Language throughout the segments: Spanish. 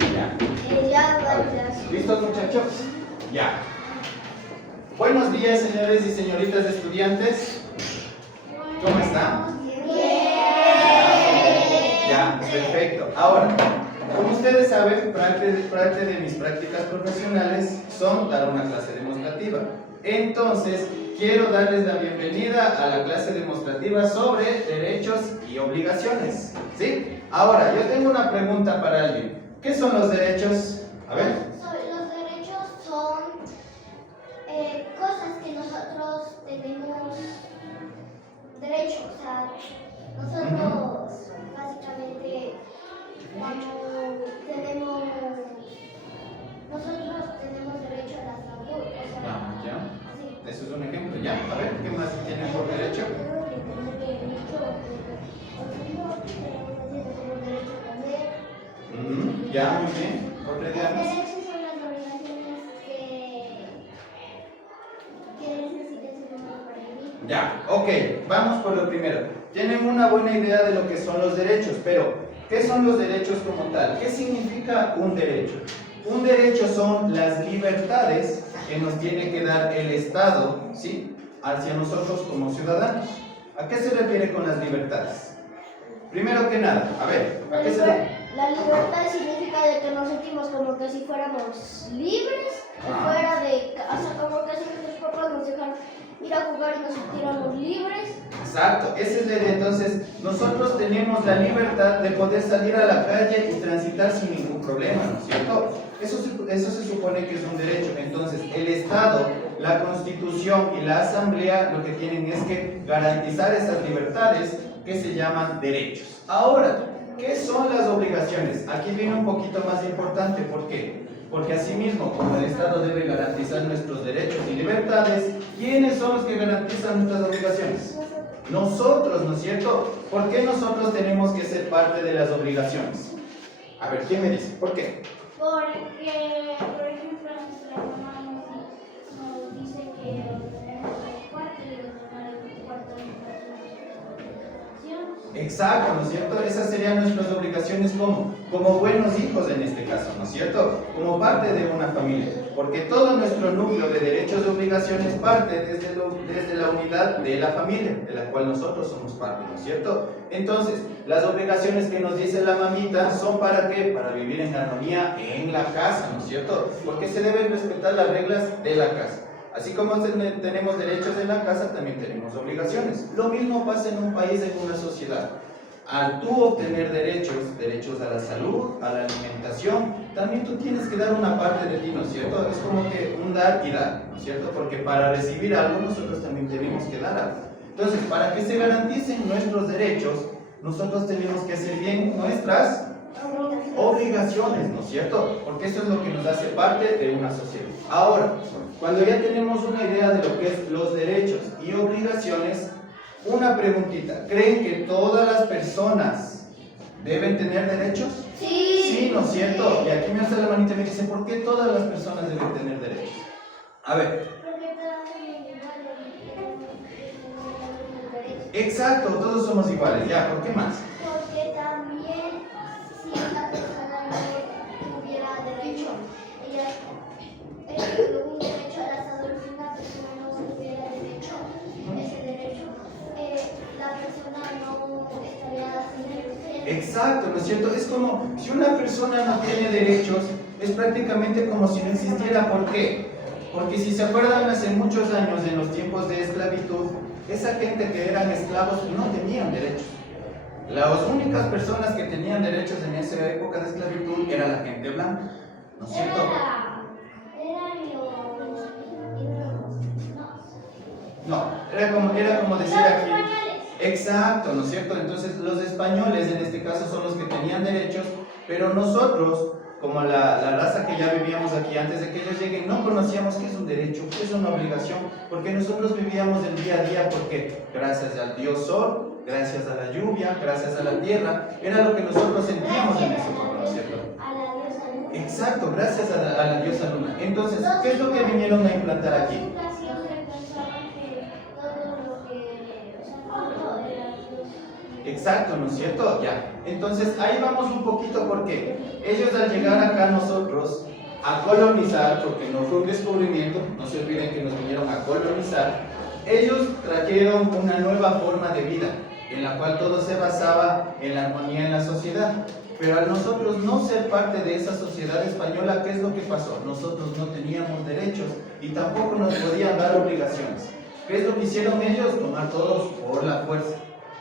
Ya. Ya. ¿Listos, muchachos? Ya. Buenos días, señores y señoritas estudiantes. ¿Cómo están? Ya, perfecto. Ahora, como ustedes saben, parte de mis prácticas profesionales son dar una clase demostrativa. Entonces, quiero darles la bienvenida a la clase demostrativa sobre derechos y obligaciones. ¿Sí? Ahora, yo tengo una pregunta para alguien. ¿Qué son los derechos? A ver. Los derechos son cosas que nosotros tenemos derecho, o sea, nosotros básicamente nosotros tenemos derecho a la salud, o sea, Ya. sí. Eso es un ejemplo, ¿ya? A ver, ¿qué más tienen por derecho? Ya, muy bien. Otro, digamos. Los derechos son las obligaciones que necesitamos para vivir. Ya, ok, vamos por lo primero. Tienen una buena idea de lo que son los derechos, pero ¿qué son los derechos como tal? ¿Qué significa un derecho? Un derecho son las libertades que nos tiene que dar el Estado, ¿sí?, hacia nosotros como ciudadanos. ¿A qué se refiere con las libertades? Primero que nada, a ver, ¿a qué se refiere? La libertad significa de que nos sentimos como que si fuéramos libres, fuera de casa, como que si nuestros papás nos dejan ir a jugar y nos sintiéramos libres. Exacto, esa es la idea. Entonces, nosotros tenemos la libertad de poder salir a la calle y transitar sin ningún problema, ¿no es cierto? Eso se supone que es un derecho. Entonces, el Estado, la Constitución y la Asamblea lo que tienen es que garantizar esas libertades que se llaman derechos. Ahora, ¿qué son las obligaciones? Aquí viene un poquito más importante. ¿Por qué? Porque asimismo, como el Estado debe garantizar nuestros derechos y libertades, ¿quiénes son los que garantizan nuestras obligaciones? Nosotros, ¿no es cierto? ¿Por qué nosotros tenemos que ser parte de las obligaciones? A ver, ¿quién me dice? ¿Por qué? Porque, por ejemplo, nuestra mamá nos dice que tenemos un cuarto y el cuarto de nuestra obligación. Exacto, ¿no es cierto? Esas serían nuestras obligaciones como buenos hijos en este caso, ¿no es cierto? Como parte de una familia. Porque todo nuestro núcleo de derechos y obligaciones parte desde la unidad de la familia, de la cual nosotros somos parte, ¿no es cierto? Entonces, las obligaciones que nos dice la mamita son ¿para qué? Para vivir en armonía en la casa, ¿no es cierto? Porque se deben respetar las reglas de la casa. Así como tenemos derechos en la casa, también tenemos obligaciones. Lo mismo pasa en un país, en una sociedad. Al tú obtener derechos a la salud, a la alimentación, también tú tienes que dar una parte de ti, ¿no es cierto? Es como que un dar y dar, ¿no es cierto? Porque para recibir algo, nosotros también tenemos que dar algo. Entonces, para que se garanticen nuestros derechos, nosotros tenemos que hacer bien nuestras obligaciones, ¿no es cierto? Porque eso es lo que nos hace parte de una sociedad. Ahora, cuando ya tenemos una idea de lo que es los derechos y obligaciones, una preguntita. ¿Creen que todas las personas deben tener derechos? Sí. Sí, ¿no es cierto? Y aquí me hace la manita y me dice, ¿por qué todas las personas deben tener derechos? A ver. Porque todos somos iguales. Exacto, todos somos iguales. Ya, ¿por qué más? Porque también si una persona no tuviera derecho, un derecho a la salud, si una persona no tuviera derecho, ese derecho, la persona no estaría sin él. Exacto, ¿no es cierto? Es como si una persona no tiene derechos, es prácticamente como si no existiera. ¿Por qué? Porque si se acuerdan, hace muchos años, en los tiempos de esclavitud, esa gente que eran esclavos no tenían derechos. Las únicas personas que tenían derechos en esa época de esclavitud era la gente blanca, ¿no es cierto? No, era como decir aquí. Exacto, ¿no es cierto? Entonces los españoles en este caso son los que tenían derechos, pero nosotros, como la raza que ya vivíamos aquí antes de que ellos lleguen, no conocíamos qué es un derecho, qué es una obligación, porque nosotros vivíamos el día a día, porque gracias al dios sol, gracias a la lluvia, gracias a la tierra, era lo que nosotros sentíamos en ese momento, ¿no es cierto? Exacto, gracias a la diosa luna. Entonces, ¿qué es lo que vinieron a implantar aquí? Exacto, ¿no es cierto? Ya. Entonces, ahí vamos un poquito porque ellos al llegar acá nosotros a colonizar, porque no fue un descubrimiento, no se olviden que nos vinieron a colonizar, ellos trajeron una nueva forma de vida, en la cual todo se basaba en la armonía en la sociedad. Pero al nosotros no ser parte de esa sociedad española, ¿qué es lo que pasó? Nosotros no teníamos derechos y tampoco nos podían dar obligaciones. ¿Qué es lo que hicieron ellos? Tomar todos por la fuerza.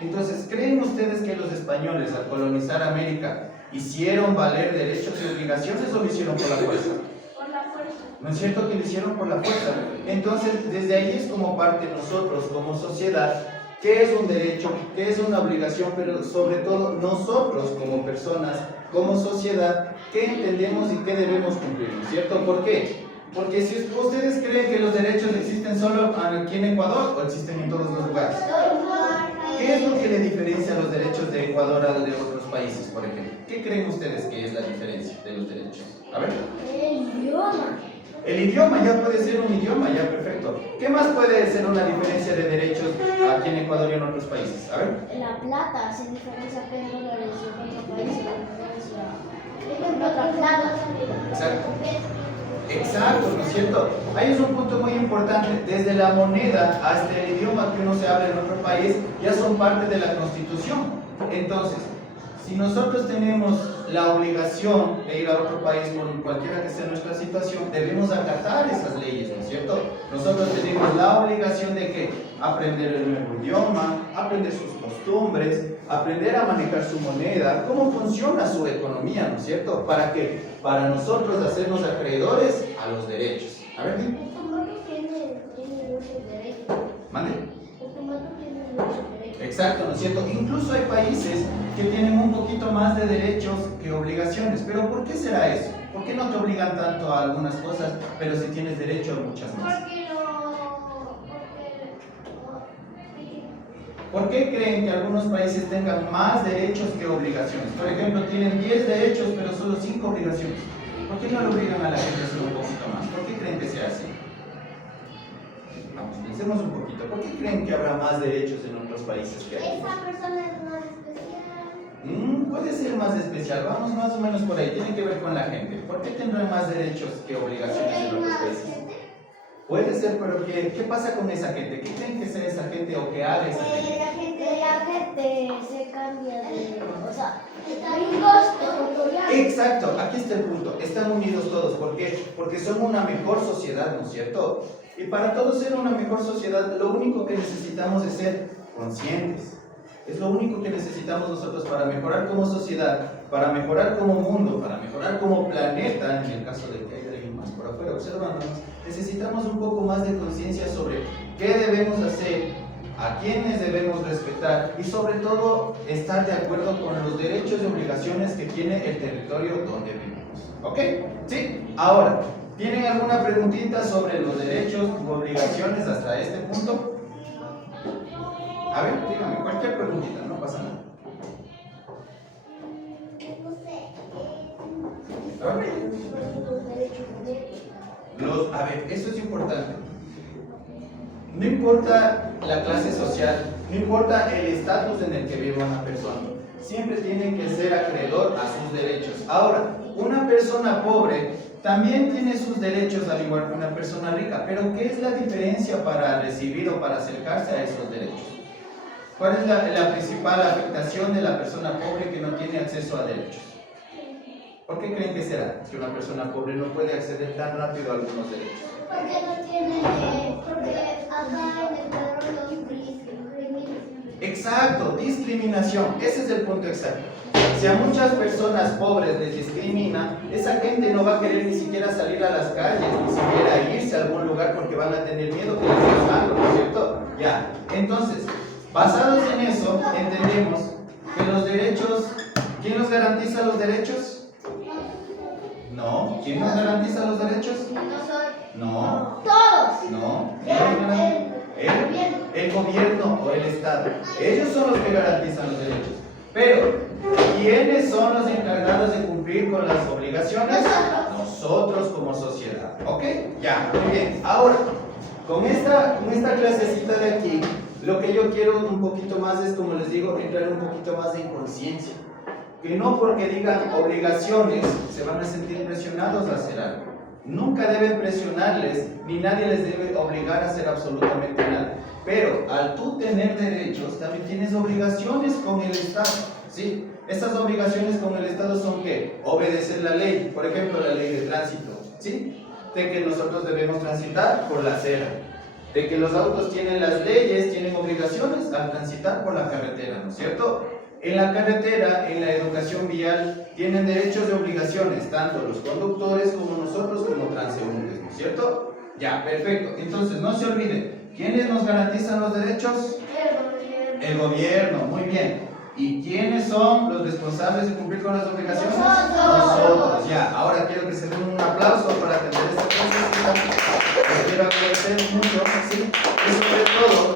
Entonces, ¿creen ustedes que los españoles al colonizar América hicieron valer derechos y obligaciones o lo hicieron por la fuerza? Por la fuerza. ¿No es cierto que lo hicieron por la fuerza? Entonces, desde ahí es como parte nosotros como sociedad, qué es un derecho, qué es una obligación, pero sobre todo nosotros como personas, como sociedad, qué entendemos y qué debemos cumplir, ¿no es cierto? ¿Por qué? Porque si ustedes creen que los derechos existen solo aquí en Ecuador o existen en todos los lugares, ¿qué es lo que le diferencia los derechos de Ecuador a los de otros países, por ejemplo? ¿Qué creen ustedes que es la diferencia de los derechos? A ver. El idioma. El idioma, ya puede ser un idioma, ya perfecto. ¿Qué más puede ser una diferencia de derechos aquí en Ecuador y en otros países? A ver. La plata hace diferencia que en dólares y en otro país la diferencia en otra plata. Exacto. Exacto, ¿no es cierto? Ahí es un punto muy importante. Desde la moneda hasta el idioma que uno se habla en otro país ya son parte de la Constitución. Entonces, si nosotros tenemos la obligación de ir a otro país por cualquiera que sea nuestra situación, debemos acatar esas leyes, ¿no es cierto? Nosotros tenemos la obligación de que aprender el nuevo idioma, aprender sus costumbres, aprender a manejar su moneda, cómo funciona su economía, ¿no es cierto? ¿Para qué? Para nosotros hacernos acreedores a los derechos. A ver, dime. Tiene muchos derechos. Mande. El tomato tiene muchos derechos. Exacto, ¿no es cierto? Incluso hay países que tienen un poquito más de derechos que obligaciones. ¿Pero por qué será eso? ¿Por qué no te obligan tanto a algunas cosas, pero si tienes derecho a muchas más? ¿Por qué creen que algunos países tengan más derechos que obligaciones? Por ejemplo, tienen 10 derechos, pero solo 5 obligaciones. ¿Por qué no le obligan a la gente a hacer un poquito más? ¿Por qué creen que sea así? Vamos, pensemos un poquito. ¿Por qué creen que habrá más derechos en otros países que aquí? Esa persona es más especial. Puede ser más especial. Vamos más o menos por ahí. Tiene que ver con la gente. ¿Por qué tendrán más derechos que obligaciones en otros países? Puede ser, pero ¿qué pasa con esa gente? ¿Qué creen que sea esa gente o que haga esa gente? La gente se cambia de... O sea, gringos ecuatorianos. Exacto, aquí está el punto. Están unidos todos. ¿Por qué? Porque son una mejor sociedad, ¿no es cierto? Y para todos ser una mejor sociedad, lo único que necesitamos es ser conscientes. Es lo único que necesitamos nosotros para mejorar como sociedad, para mejorar como mundo, para mejorar como planeta, en el caso de que haya alguien más por afuera observándonos. Necesitamos un poco más de conciencia sobre qué debemos hacer, a quiénes debemos respetar y sobre todo estar de acuerdo con los derechos y obligaciones que tiene el territorio donde vivimos. ¿Ok? ¿Sí? Ahora, ¿tienen alguna preguntita sobre los derechos u obligaciones hasta este punto? A ver, dígame, cualquier preguntita, no pasa nada. A ver, eso es importante. No importa la clase social, no importa el estatus en el que viva una persona, siempre tiene que ser acreedor a sus derechos. Ahora, una persona pobre también tiene sus derechos al igual que una persona rica, pero ¿qué es la diferencia para recibir o para acercarse a esos derechos? ¿Cuál es la principal afectación de la persona pobre que no tiene acceso a derechos? ¿Por qué creen que será que una persona pobre no puede acceder tan rápido a algunos derechos? Porque no tiene, porque acá en el Ecuador los discriminan. Exacto, discriminación, ese es el punto exacto. Si a muchas personas pobres les discrimina, esa gente no va a querer ni siquiera salir a las calles, ni siquiera irse a algún lugar porque van a tener miedo que les hagan algo, ¿no es cierto? Ya, entonces, basados en eso, entendemos que los derechos, ¿quién nos garantiza los derechos? No, ¿quién nos garantiza los derechos? No. Todos. No. El gobierno o el Estado. Ellos son los que garantizan los derechos. Pero, ¿quiénes son los encargados de cumplir con las obligaciones? Nosotros como sociedad. ¿Ok? Ya, muy bien. Ahora, con esta clasecita de aquí, Lo que yo quiero un poquito más es, como les digo, entrar un poquito más de inconsciencia. Que no porque digan obligaciones se van a sentir presionados a hacer algo. Nunca deben presionarles, ni nadie les debe obligar a hacer absolutamente nada. Pero al tú tener derechos, también tienes obligaciones con el Estado, ¿sí? Estas obligaciones con el Estado son que obedecer la ley, por ejemplo, la ley de tránsito, ¿sí? De que nosotros debemos transitar por la acera, de que los autos tienen las leyes, tienen obligaciones al transitar por la carretera, ¿no es cierto? En la carretera, en la educación vial, tienen derechos y obligaciones, tanto los conductores como nosotros como transeúntes, ¿no es cierto? Ya, perfecto. Entonces, no se olviden, ¿quiénes nos garantizan los derechos? El gobierno, muy bien. ¿Y quiénes son los responsables de cumplir con las obligaciones? Nosotros. Ya, ahora quiero que se den un aplauso para atender esta cosa. Les quiero agradecer mucho, ¿sí? Y sobre todo,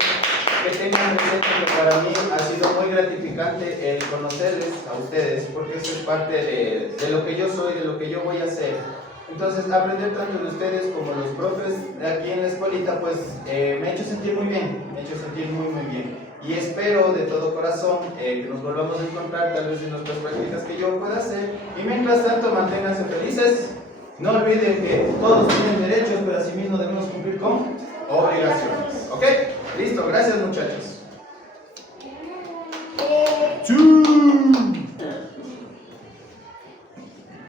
que tengan presente que para mí ha sido muy gratificante el conocerles a ustedes, porque eso es parte de lo que yo soy, de lo que yo voy a hacer. Entonces, aprender tanto de ustedes como los profes de aquí en la escuelita, pues me ha hecho sentir muy bien, me ha hecho sentir muy bien. Y espero de todo corazón que nos volvamos a encontrar tal vez en otras prácticas que yo pueda hacer. Y mientras tanto, manténganse felices. No olviden que todos tienen derechos, pero asimismo debemos cumplir con obligaciones. ¿Ok? Listo, gracias muchachos.